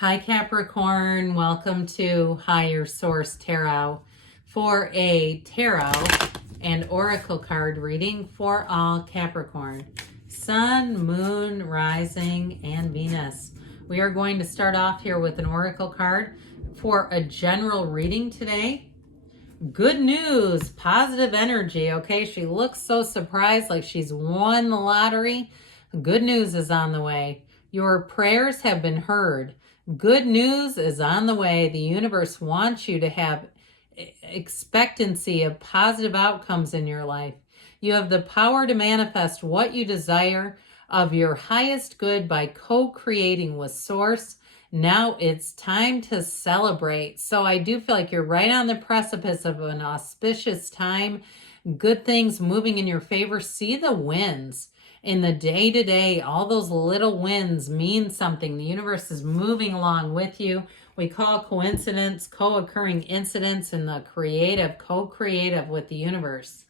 Hi Capricorn, welcome to Higher Source Tarot for a tarot and oracle card reading for all Capricorn. Sun, Moon, Rising, and Venus. We are going to start off here with an oracle card for a general reading today. Good news, positive energy, okay? She looks so surprised like she's won the lottery. Good news is on the way. Your prayers have been heard. Good news is on the way. The universe wants you to have expectancy of positive outcomes in your life. You have the power to manifest what you desire of your highest good by co-creating with Source. Now it's time to celebrate. So I do feel like you're right on the precipice of an auspicious time. Good things moving in your favor. See the wins. In the day-to-day, all those little wins mean something. The universe is moving along with you. We call coincidence, co-occurring incidents, and the creative, co-creative with the universe.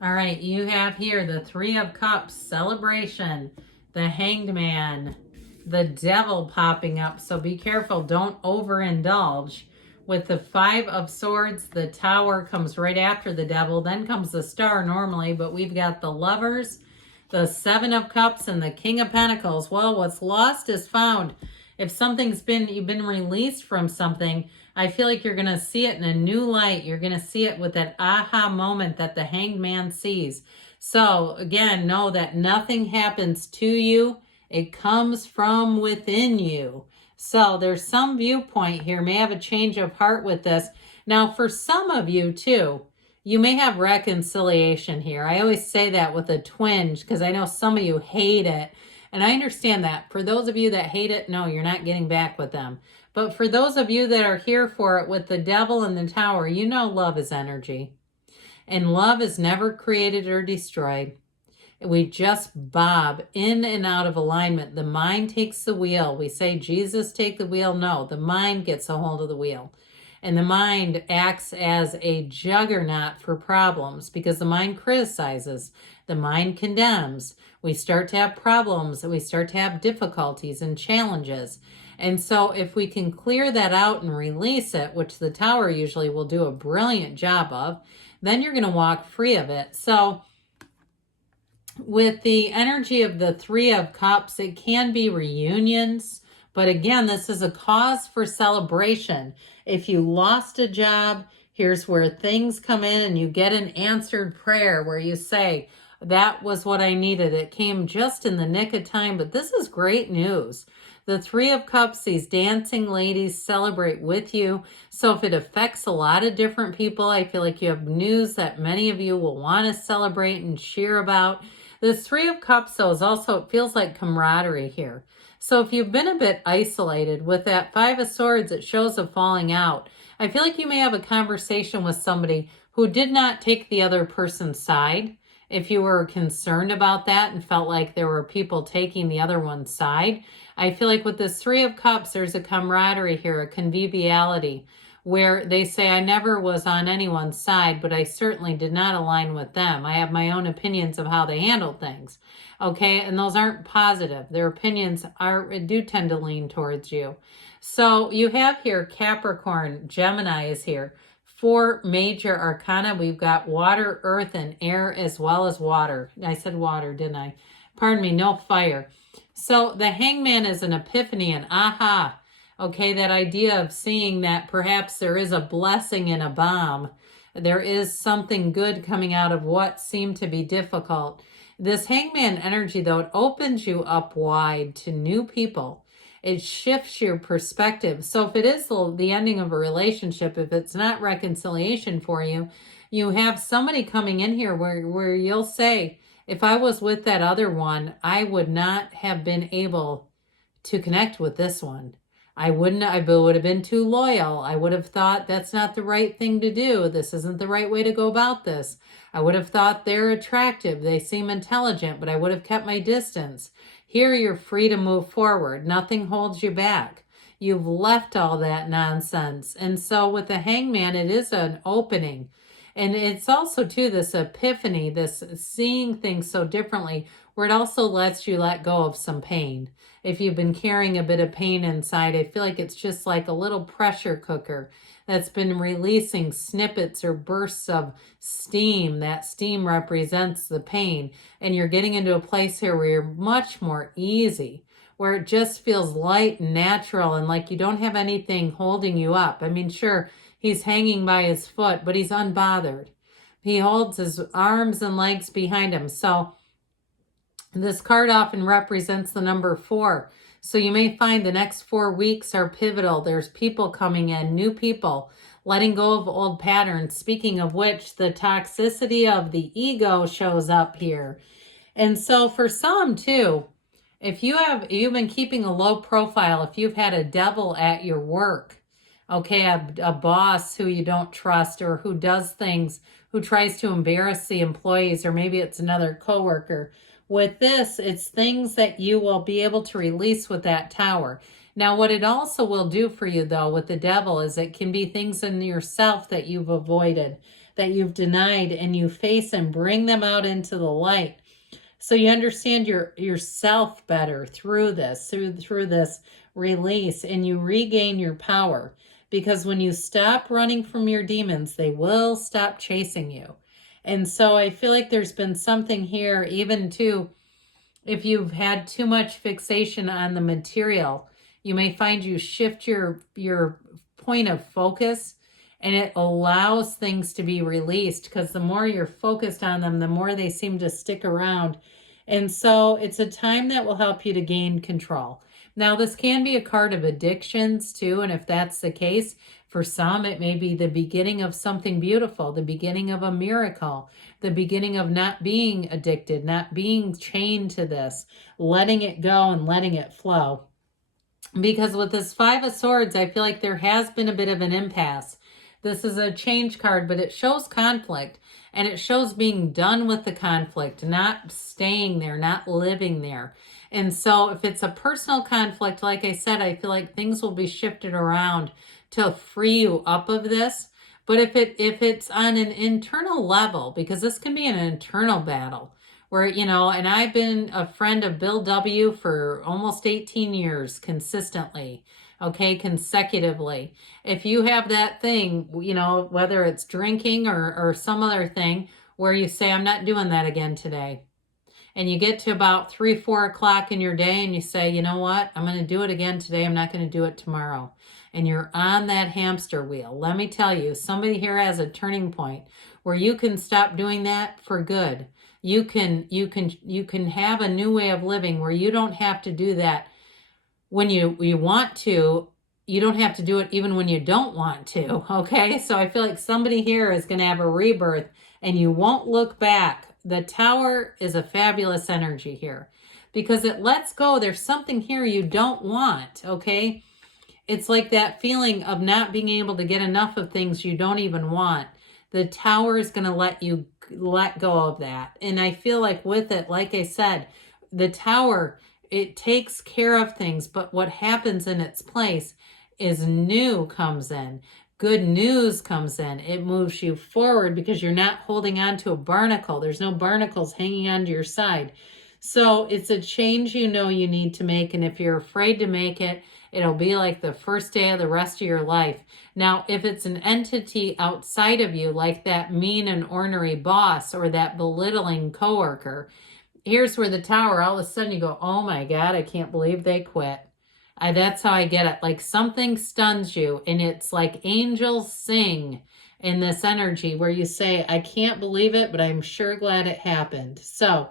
All right, you have here the Three of Cups, celebration, the Hanged Man, the Devil popping up. So be careful, don't overindulge. With the Five of Swords, the Tower comes right after the Devil. Then comes the Star normally, but we've got the Lovers, the Seven of Cups, and the King of Pentacles. Well, what's lost is found. If you've been released from something, I feel like you're going to see it in a new light. You're going to see it with that aha moment that the Hanged Man sees. So again, know that nothing happens to you. It comes from within you. So there's some viewpoint here. May have a change of heart with this. Now, for some of you too, you may have reconciliation here. I always say that with a twinge because I know some of you hate it. And I understand that. For those of you that hate it, no, you're not getting back with them. But for those of you that are here for it with the Devil and the Tower, you know love is energy. And love is never created or destroyed. We just bob in and out of alignment. The mind takes the wheel. We say, Jesus, take the wheel. No, the mind gets a hold of the wheel. And the mind acts as a juggernaut for problems because the mind criticizes, the mind condemns. We start to have problems, we start to have difficulties and challenges. And so if we can clear that out and release it, which the Tower usually will do a brilliant job of, then you're going to walk free of it. So with the energy of the Three of Cups, it can be reunions. But again, this is a cause for celebration. If you lost a job, here's where things come in and you get an answered prayer where you say, that was what I needed. It came just in the nick of time, but this is great news. The Three of Cups, these dancing ladies celebrate with you. So if it affects a lot of different people, I feel like you have news that many of you will want to celebrate and cheer about. The Three of Cups, though, is also, it feels like camaraderie here. So if you've been a bit isolated with that Five of Swords, it shows a falling out. I feel like you may have a conversation with somebody who did not take the other person's side. If you were concerned about that and felt like there were people taking the other one's side, I feel like with this Three of Cups, there's a camaraderie here, a conviviality, where they say, I never was on anyone's side, but I certainly did not align with them. I have my own opinions of how they handle things. Okay, and those aren't positive. Their opinions do tend to lean towards you. So you have here Capricorn, Gemini is here. 4 major arcana. We've got water, earth, and air, as well as water. I said water, didn't I? Pardon me, no fire. So the Hangman is an epiphany, an aha. Okay, that idea of seeing that perhaps there is a blessing in a bomb. There is something good coming out of what seemed to be difficult. This Hangman energy, though, it opens you up wide to new people. It shifts your perspective. So if it is the ending of a relationship, if it's not reconciliation for you, you have somebody coming in here where you'll say, if I was with that other one, I would not have been able to connect with this one. I would have been too loyal. I would have thought that's not the right thing to do. This isn't the right way to go about this. I would have thought they're attractive. They seem intelligent, but I would have kept my distance. Here you're free to move forward. Nothing holds you back. You've left all that nonsense. And so with the Hangman, it is an opening. And it's also, too, this epiphany, this seeing things so differently, where it also lets you let go of some pain. If you've been carrying a bit of pain inside, I feel like it's just like a little pressure cooker that's been releasing snippets or bursts of steam. That steam represents the pain. And you're getting into a place here where you're much more easy, where it just feels light and natural and like you don't have anything holding you up. I mean, sure, he's hanging by his foot, but he's unbothered. He holds his arms and legs behind him. So this card often represents the number 4. So you may find the next 4 weeks are pivotal. There's people coming in, new people, letting go of old patterns. Speaking of which, the toxicity of the ego shows up here. And so for some too, if you've been keeping a low profile, if you've had a devil at your work, okay, a boss who you don't trust or who does things, who tries to embarrass the employees, or maybe it's another coworker. With this, it's things that you will be able to release with that Tower. Now, what it also will do for you, though, with the devil is it can be things in yourself that you've avoided, that you've denied, and you face and bring them out into the light. So you understand yourself better through this, through this release, and you regain your power. Because when you stop running from your demons, they will stop chasing you. And so I feel like there's been something here, even too, if you've had too much fixation on the material, you may find you shift your point of focus, and it allows things to be released, because the more you're focused on them, the more they seem to stick around. And so it's a time that will help you to gain control. Now, this can be a card of addictions too, and if that's the case, for some, it may be the beginning of something beautiful, the beginning of a miracle, the beginning of not being addicted, not being chained to this, letting it go and letting it flow. Because with this 5 of Swords, I feel like there has been a bit of an impasse. This is a change card, but it shows conflict, and it shows being done with the conflict, not staying there, not living there. And so if it's a personal conflict, like I said, I feel like things will be shifted around to free you up of this. But if it's on an internal level, because this can be an internal battle where, and I've been a friend of Bill W. for almost 18 years consistently, okay, consecutively. If you have that thing, whether it's drinking or some other thing where you say, I'm not doing that again today. And you get to about 3, 4 o'clock in your day and you say, you know what? I'm going to do it again today. I'm not going to do it tomorrow. And you're on that hamster wheel. Let me tell you, somebody here has a turning point where you can stop doing that for good. You can have a new way of living where you don't have to do that when you want to. You don't have to do it even when you don't want to. Okay. So I feel like somebody here is going to have a rebirth and you won't look back. The Tower is a fabulous energy here because it lets go. There's something here you don't want, okay? It's like that feeling of not being able to get enough of things you don't even want. The Tower is going to let you let go of that. And I feel like with it, like I said, the Tower, it takes care of things, but what happens in its place is new comes in. Good news comes in. It moves you forward because you're not holding on to a barnacle. There's no barnacles hanging onto your side. So it's a change you need to make. And if you're afraid to make it, it'll be like the first day of the rest of your life. Now, if it's an entity outside of you, like that mean and ornery boss or that belittling coworker, here's where the Tower, all of a sudden you go, oh my God, I can't believe they quit. That's how I get it. Like something stuns you and it's like angels sing in this energy where you say, I can't believe it, but I'm sure glad it happened. So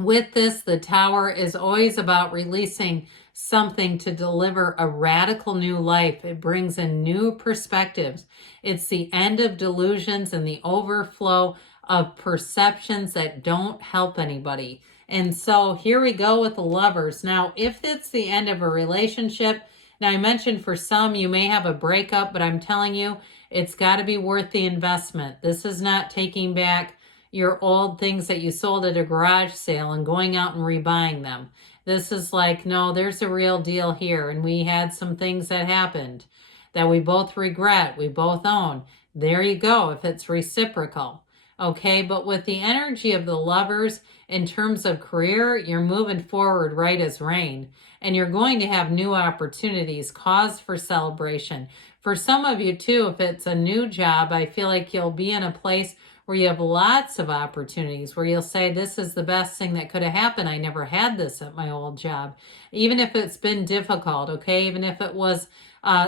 with this, the Tower is always about releasing something to deliver a radical new life. It brings in new perspectives. It's the end of delusions and the overflow of perceptions that don't help anybody. And so here we go with the Lovers. Now, if it's the end of a relationship, Now, I mentioned for some, you may have a breakup, but I'm telling you, it's got to be worth the investment. This is not taking back your old things that you sold at a garage sale and going out and rebuying them. This is like, no, there's a real deal here. And we had some things that happened that we both regret, we both own. There you go, if it's reciprocal. Okay, but with the energy of the Lovers, in terms of career, you're moving forward right as rain. And you're going to have new opportunities, cause for celebration. For some of you too, if it's a new job, I feel like you'll be in a place where you have lots of opportunities, where you'll say, this is the best thing that could have happened. I never had this at my old job. Even if it's been difficult, okay? Even if it was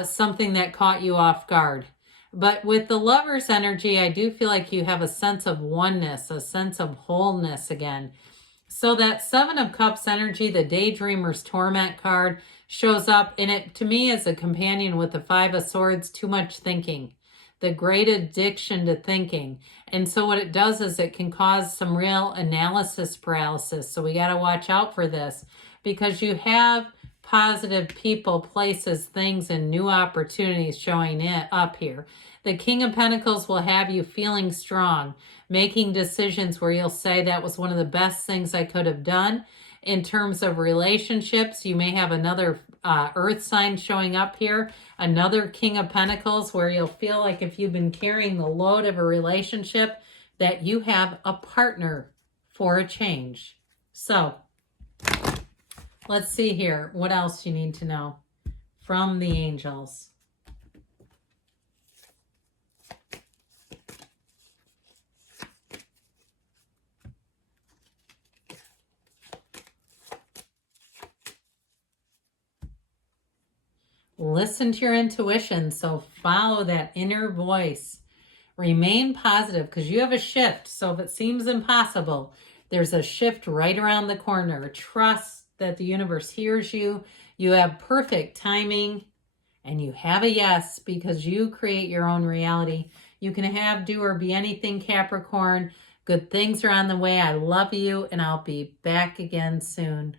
something that caught you off guard. But with the Lover's energy, I do feel like you have a sense of oneness, a sense of wholeness again. So that Seven of Cups energy, the Daydreamer's Torment card, shows up in it to me as a companion with the Five of Swords, too much thinking, the great addiction to thinking. And so what it does is it can cause some real analysis paralysis. So we got to watch out for this, because you have positive people, places, things, and new opportunities showing up here. The King of Pentacles will have you feeling strong, making decisions where you'll say that was one of the best things I could have done. In terms of relationships, you may have another earth sign showing up here, another King of Pentacles, where you'll feel like if you've been carrying the load of a relationship, that you have a partner for a change. So let's see here what else you need to know from the angels. Listen to your intuition, so follow that inner voice. Remain positive, because you have a shift. So if it seems impossible, there's a shift right around the corner. Trust that the universe hears you. You have perfect timing, and you have a yes, because you create your own reality. You can have, do, or be anything, Capricorn. Good things are on the way. I love you, and I'll be back again soon.